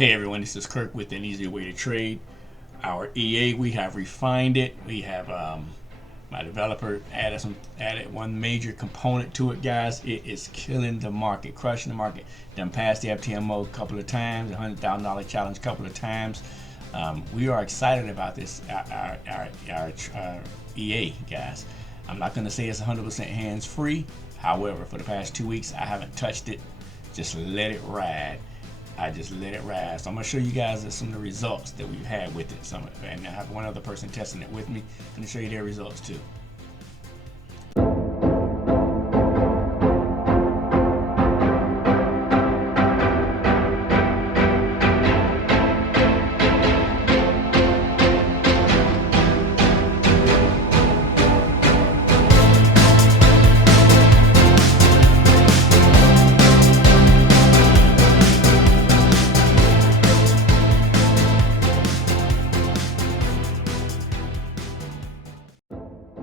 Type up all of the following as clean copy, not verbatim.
Hey everyone, this is Kirk with An Easier Way to Trade. Our EA, we have refined it. We have my developer added one major component to it, guys. It is killing the market, crushing the market. Done passed the FTMO a couple of times, $100,000 challenge a couple of times. We are excited about this, our EA, guys. I'm not going to say it's 100% hands-free. However, for the past 2 weeks, I haven't touched it. Just let it ride. I just let it ride. So I'm going to show you guys some of the results that we've had with it. And I have one other person testing it with me. I'm going to show you their results too.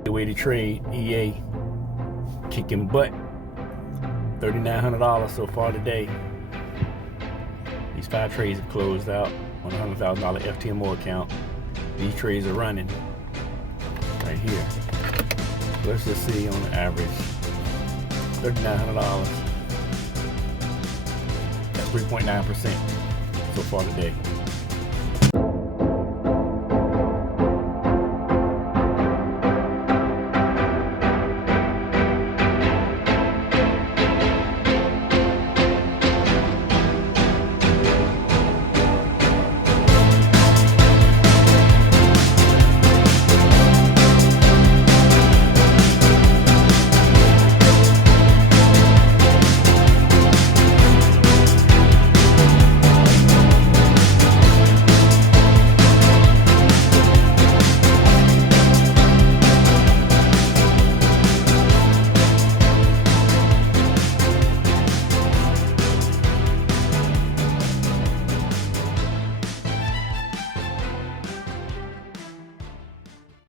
The way to trade, EA, kicking butt. $3,900 so far today. These 5 trades have closed out on a $100,000 FTMO account. These trades are running right here. So let's just see on the average, $3,900. That's 3.9% so far today.